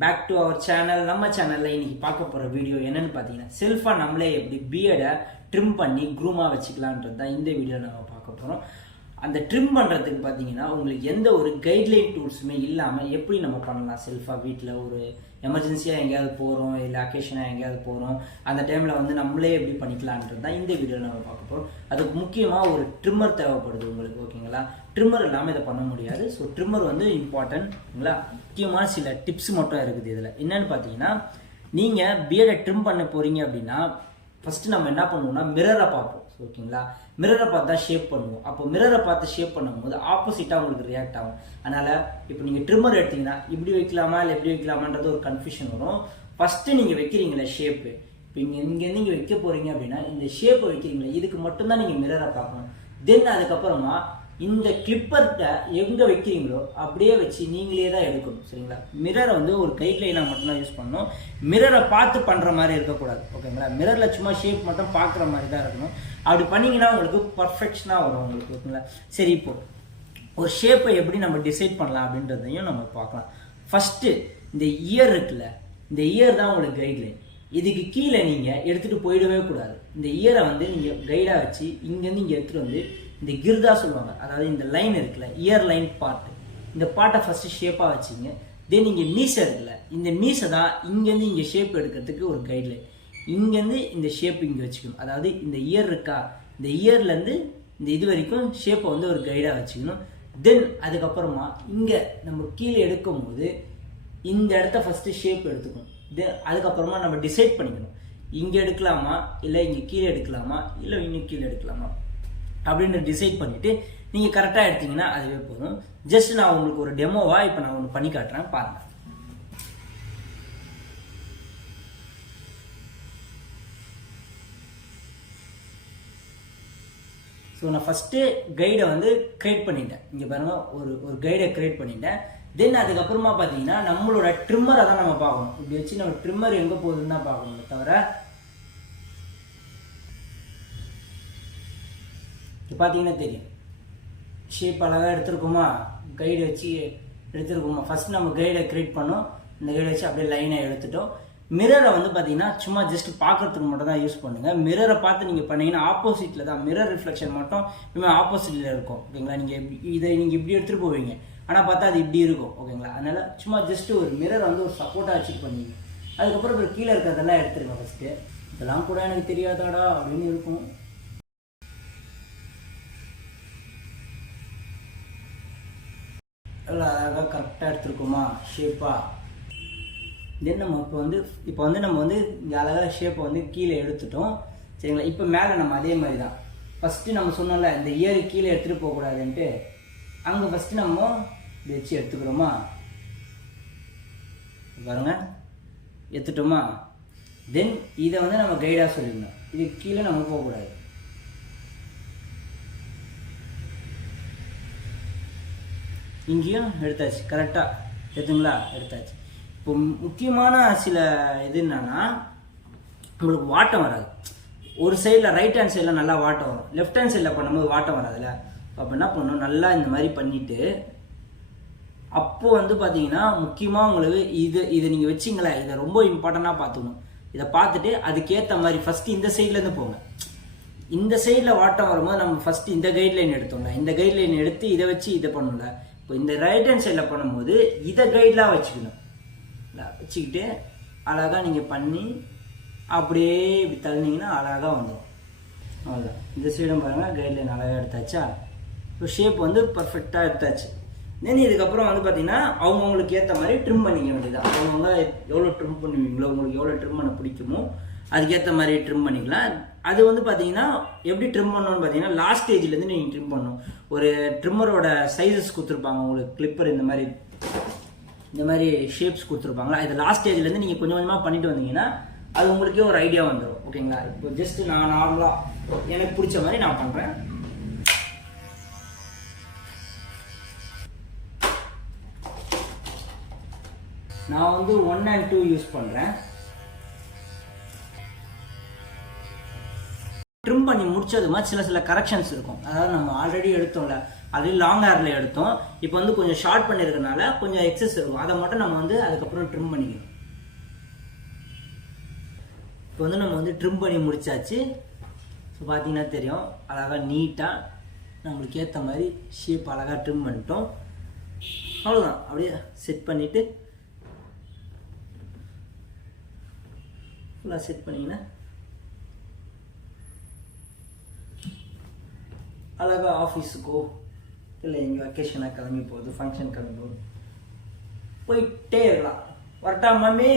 Back to our channel. நம்ம சேனலில் இன்னைக்கு பார்க்க போகிற வீடியோ என்னன்னு பார்த்தீங்கன்னா, செல்ஃபாக நம்மளே எப்படி பியர்டை ட்ரிம் பண்ணி க்ரூமாக வச்சுக்கலான்றது தான் இந்த வீடியோ நம்ம பார்க்க போகிறோம். அந்த ட்ரிம் பண்ணுறதுக்கு பார்த்தீங்கன்னா உங்களுக்கு எந்த ஒரு கைட்லைன் டூல்ஸுமே இல்லாமல் எப்படி நம்ம பண்ணலாம் செல்ஃபாக வீட்டில். ஒரு எமர்ஜென்சியாக எங்கேயாவது போகிறோம், இல்லை அக்கேஷனாக எங்கேயாவது போகிறோம், அந்த டைமில் வந்து நம்மளே எப்படி பண்ணிக்கலான்றது தான் இந்த வீடியோவில் நம்ம பார்க்க போகிறோம். அதுக்கு முக்கியமாக ஒரு ட்ரிம்மர் தேவைப்படுது உங்களுக்கு, ஓகேங்களா? ட்ரிம்மர் இல்லாமல் இதை பண்ண முடியாது. ஸோ ட்ரிம்மர் வந்து இம்பார்ட்டன்ட்ங்களா. முக்கியமான சில டிப்ஸ் மட்டும் இருக்குது இதில். என்னன்னு பார்த்தீங்கன்னா, நீங்கள் பியர்டை ட்ரிம் பண்ண போகிறீங்க அப்படின்னா ஃபஸ்ட்டு நம்ம என்ன பண்ணுவோம்னா மிரரை பார்ப்போம், ஓகேங்களா? மிரரை பார்த்து தான் ஷேப் பண்ணுவோம். அப்போ மிரரை பார்த்து ஷேப் பண்ணும்போது ஆப்போசிட்டாக உங்களுக்கு ரியாக்ட் ஆகும். அதனால் இப்போ நீங்கள் ட்ரிம்மர் எடுத்தீங்கன்னா இப்படி வைக்கலாமா இல்லை எப்படி வைக்கலாமான்றது ஒரு கன்ஃபியூஷன் வரும். ஃபஸ்ட்டு நீங்கள் வைக்கிறீங்களே ஷேப்பு, இப்போ இங்கேருந்து நீங்கள் வைக்க போகிறீங்க அப்படின்னா இந்த ஷேப்பை வைக்கிறீங்களே, இதுக்கு மட்டும்தான் நீங்கள் மிரரை பார்க்கணும். தென் அதுக்கப்புறமா இந்த கிளிப்பர்கிட்ட எங்கே வைக்கிறீங்களோ அப்படியே வச்சு நீங்களே தான் எடுக்கணும், சரிங்களா? மிரரை வந்து ஒரு கைட்லைனாக மட்டும்தான் யூஸ் பண்ணணும். மிரரை பார்த்து பண்ணுற மாதிரி இருக்கக்கூடாது, ஓகேங்களா? மிரரில் சும்மா ஷேப் மட்டும் பார்க்குற மாதிரி தான் இருக்கணும். அப்படி பண்ணிங்கன்னா உங்களுக்கு பர்ஃபெக்ஷனாக வரும் உங்களுக்கு, ஓகேங்களா? சரி, இப்போ ஒரு ஷேப்பை எப்படி நம்ம டிசைட் பண்ணலாம் அப்படின்றதையும் நம்ம பார்க்கலாம். ஃபஸ்ட்டு இந்த இயர் இருக்குல்ல, இந்த இயர் தான் உங்களுக்கு கைட்லைன். இதுக்கு கீழே நீங்கள் எடுத்துகிட்டு போயிடவே கூடாது. இந்த இயரை வந்து நீங்கள் கைடாக வச்சு இங்கேருந்து இங்கே எடுத்துகிட்டு வந்து இந்த கிர்தா சொல்லுவாங்க, அதாவது இந்த லைன் இருக்குல்ல, இயர் லைன் பார்ட், இந்த பார்ட்டை ஃபஸ்ட்டு ஷேப்பாக வச்சுங்க. தென் இங்கே மீசை இருக்குல்ல, இந்த மீசை தான் இங்கேருந்து இங்கே ஷேப் எடுக்கிறதுக்கு ஒரு கைட்லைன். இங்கேருந்து இந்த ஷேப் இங்கே வச்சுக்கணும். அதாவது இந்த இயர் இருக்கா, இந்த இயர்லேருந்து இந்த இது வரைக்கும் ஷேப்பை வந்து ஒரு கைடாக வச்சுக்கணும். தென் அதுக்கப்புறமா இங்கே நம்ம கீழே எடுக்கும் போது இந்த இடத்த ஃபஸ்ட்டு ஷேப் எடுத்துக்கணும். தென் அதுக்கப்புறமா நம்ம டிசைட் பண்ணிக்கணும், இங்கே எடுக்கலாமா இல்லை இங்கே கீழே எடுக்கலாமா இல்லை இன்னும் கீழே எடுக்கலாமா அப்படின்னு டிசைட் பண்ணிவிட்டு நீங்கள் கரெக்டாக எடுத்தீங்கன்னா அதுவே போதும். ஜஸ்ட் நான் உங்களுக்கு ஒரு டெமோவாக இப்போ நான் ஒன்று பண்ணி காட்டுறேன், பாருங்கள். ஸோ நான் ஃபஸ்ட்டு கைடை வந்து க்ரியேட் பண்ணிட்டேன். இங்கே பாருங்கள், ஒரு கைடை க்ரியேட் பண்ணிட்டேன். தென் அதுக்கப்புறமா பார்த்தீங்கன்னா நம்மளோட ட்ரிம்மரை தான் நம்ம பார்க்கணும். இப்படி வச்சு நம்ம ட்ரிம்மர் எங்கே போகுதுன்னு தான் பார்க்கணும். தவிர பார்த்தீங்கன்னா தெரியும் ஷேப் அழகாக எடுத்துருக்கோமா, கைடை வச்சு எடுத்துருக்கோமா. ஃபஸ்ட் நம்ம கைடை க்ரியேட் பண்ணோம், இந்த கைடை வச்சு அப்படியே லைனாக எடுத்துட்டோம். மிரரை வந்து பார்த்தீங்கன்னா சும்மா ஜஸ்ட் பார்க்கறதுக்கு மட்டும் தான் யூஸ் பண்ணுங்கள். மிரரை பார்த்து நீங்கள் பண்ணீங்கன்னா ஆப்போசிட்டில் தான், மிரர் ரிஃப்ளெக்ஷன் மட்டும் இனிமேல் ஆப்போசிட்டில் இருக்கும், ஓகேங்களா? நீங்கள் இதை நீங்கள் இப்படி எடுத்துகிட்டு போவீங்க, ஆனால் பார்த்தா அது இப்படி இருக்கும், ஓகேங்களா? அதனால் சும்மா ஜஸ்ட்டு ஒரு மிரர் வந்து ஒரு சப்போர்ட்டாக வச்சுட்டு பண்ணுவீங்க. அதுக்கப்புறம் இப்போ கீழே இருக்கிறதெல்லாம் எடுத்துருங்க. ஃபஸ்ட்டு இதெல்லாம் கூட எனக்கு தெரியாதாடா அப்படின்னு இருக்கும். அழகாக கரெக்டாக எடுத்துருக்கோமா ஷேப்பாக. தென் நம்ம இப்போ வந்து நம்ம வந்து இந்த அழகாக ஷேப்பை வந்து கீழே எடுத்துட்டோம், சரிங்களா? இப்போ மேலே நம்ம அதே மாதிரி தான் ஃபஸ்ட்டு நம்ம சொன்னோம்ல, இந்த இயரு கீழே எடுத்துகிட்டு போகக்கூடாதுன்ட்டு, அங்கே ஃபஸ்ட்டு நம்ம இதை வச்சு எடுத்துக்கிறோமா, பாருங்க எடுத்துட்டோமா. தென் இதை வந்து நம்ம கைடாக சொல்லிடணும், இது கீழே நம்ம போகக்கூடாது. இங்கேயும் எடுத்தாச்சு, கரெக்டாக எடுத்துங்களா, எடுத்தாச்சு. இப்போ முக்கியமான சில இது என்னன்னா, உங்களுக்கு வாட்டம் வராது. ஒரு சைடில் ரைட் ஹேண்ட் சைடில் நல்லா வாட்டம் வரும், லெஃப்ட் ஹேண்ட் சைடில் பண்ணும்போது வாட்டம் வராதுல்ல. அப்போ என்ன பண்ணணும், நல்லா இந்த மாதிரி பண்ணிவிட்டு அப்போது வந்து பார்த்தீங்கன்னா முக்கியமாக உங்களுக்கு இதை நீங்கள் வச்சிங்களேன், இதை ரொம்ப இம்பார்ட்டண்ட்டாக பார்த்துக்கணும். இதை பார்த்துட்டு அதுக்கேற்ற மாதிரி ஃபஸ்ட்டு இந்த சைட்லேருந்து போங்க. இந்த சைடில் வாட்டம் வரும்போது நம்ம ஃபஸ்ட்டு இந்த கைட்லைன் எடுத்தோம்ல, இந்த கைட்லைன் எடுத்து இதை வச்சு இதை பண்ணல. இப்போ இந்த ரைட் ஹேண்ட் சைடில் பண்ணும்போது இதை கைட்லாம் வச்சுக்கணும். வச்சுக்கிட்டு அழகாக நீங்கள் பண்ணி அப்படியே இப்படி தள்ளினீங்கன்னா அழகாக வந்துடும். அவ்வளோதான். இந்த சைடும் பாருங்கள், கைட்லைன் அழகாக எடுத்தாச்சா. இப்போ ஷேப் வந்து பர்ஃபெக்டாக எடுத்தாச்சு. தென் இதுக்கப்புறம் வந்து பார்த்தீங்கன்னா அவங்கவுங்களுக்கு ஏற்ற மாதிரி ட்ரிம் பண்ணிக்க வேண்டியதான். அவங்கவுங்க எவ்வளோ ட்ரிம் பண்ணுவீங்களோ, உங்களுக்கு எவ்வளோ ட்ரிம் பண்ண பிடிக்குமோ அதுக்கேற்ற மாதிரி ட்ரிம் பண்ணிக்கலாம். அது வந்து பார்த்தீங்கன்னா எப்படி ட்ரிம் பண்ணணும்னு பார்த்தீங்கன்னா லாஸ்ட் ஸ்டேஜ்லேருந்து நீங்கள் ட்ரிம் பண்ணணும். ஒரு ட்ரிம்மரோட சைஸஸ் கொடுத்துருப்பாங்க உங்களுக்கு, கிளிப்பர் இந்த மாதிரி ஷேப்ஸ் கொடுத்துருப்பாங்களா. இது லாஸ்ட் ஸ்டேஜ்லேருந்து நீங்கள் கொஞ்சம் கொஞ்சமாக பண்ணிட்டு வந்தீங்கன்னா அது உங்களுக்கே ஒரு ஐடியா வந்துடும், ஓகேங்களா? இப்போ ஜஸ்ட் நான் நார்மலாக எனக்கு பிடிச்ச மாதிரி நான் பண்ணுறேன். நான் வந்து 1 and 2 யூஸ் பண்ணுறேன். ட்ரிம் பண்ணி முடிச்சதுமா சில கரெக்ஷன்ஸ் இருக்கும். அதாவது நம்ம ஆல்ரெடி எடுத்தோம்ல, அது லாங் ஹேரில் எடுத்தோம், இப்போ வந்து கொஞ்சம் ஷார்ட் பண்ணியிருக்கனால கொஞ்சம் எக்ஸஸ் இருக்கும். அதை மட்டும் நம்ம வந்து அதுக்கப்புறம் ட்ரிம் பண்ணிக்கணும். இப்போ வந்து நம்ம வந்து ட்ரிம் பண்ணி முடிச்சாச்சு. ஸோ பார்த்தீங்கன்னா தெரியும், அழகாக நீட்டாக நம்மளுக்கு ஏற்ற மாதிரி ஷேப் அழகாக ட்ரிம் பண்ணிட்டோம். அவ்வளோதான். அப்படியே செட் பண்ணிவிட்டு ஃபுல்லாக செட் பண்ணிங்கன்னா அழகாக ஆஃபீஸுக்கோ இல்லை எங்கள் வெக்கேஷனாக கிளம்பி போகுது, ஃபங்க்ஷன் கிளம்பி போகுது, போயிட்டே இருக்கலாம். வரட்டா மம்மி.